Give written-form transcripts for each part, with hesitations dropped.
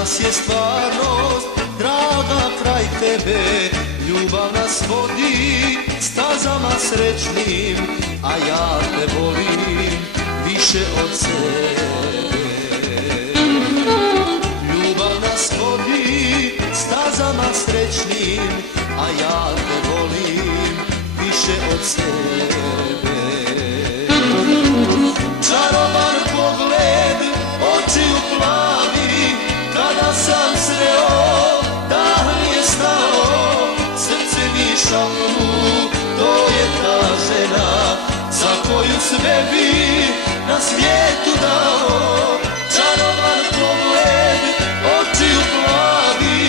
nas je stvarnost, draga, kraj tebe. Ljubav nas vodi stazama srećnim, a ja te volim više od sebe. Ljubav nas vodi stazama srećnim, a ja te volim više od sebe. Čaroban pogled, očiju plavi, kada sam sreo, dah mi je stao, srce mi šapnu, to je ta žena za koju sve bi na svijetu dao. Čaroban pogled, očiju plavi,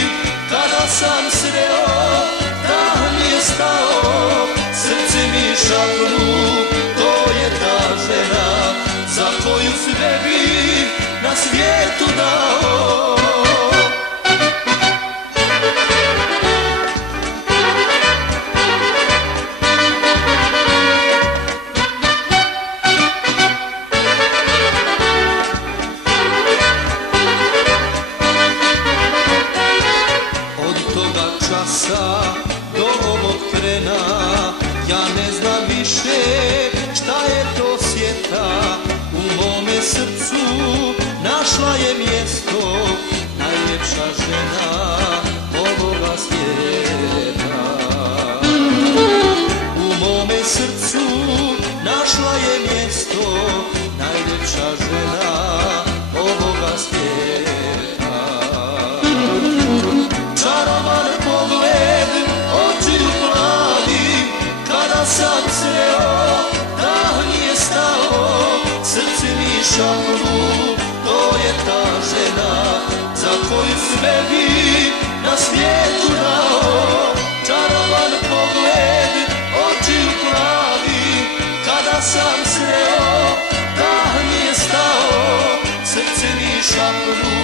kada sam sreo, dah mi je stao, srce mi šapnu, to je ta žena za koju sve bi na svijetu dao. Od toga časa do ovog trena ja ne znam više šta je to sjeta. U mome srcu našla je mjesto najljepša žena ovoga svijeta. U mome srcu našla je mjesto najljepša žena ovoga svijeta. Čaroban pogled, očiju plavi, kada sam sreo, dah mi je stao, srce mi šapnu, to je ta žena za koju sve bi na svijetu dao. Čaroban pogled, očiju plavi, kada sam sreo, dah mi je stao, srce mi šapnu,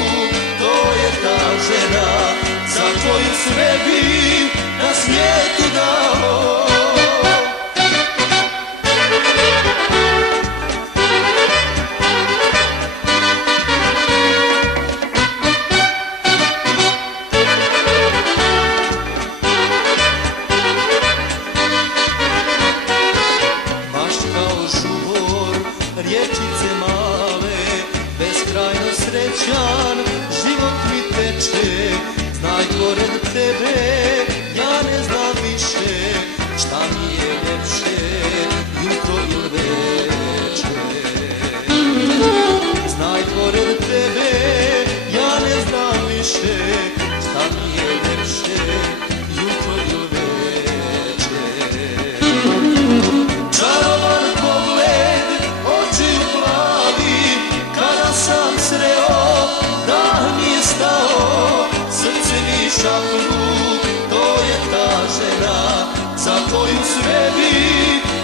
to je ta žena za koju sve bi na svijetu dao. Riječice male, beskrajno srećan, život mi teče, znaj pored tebe, ja ne znam više, šta mi je ljepše, jutro ili večer. Znaj pored tebe, ja ne znam više, šta mi je ljepše, jutro ili večer. Čaroban pogled, očiju plavi, kada sam sreo, dah mi je stao, srce mi šapnu, to je ta žena za koju sve bi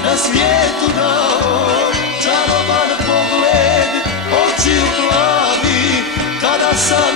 na svijetu dao. Čaroban pogled, očiju plavi, kada sam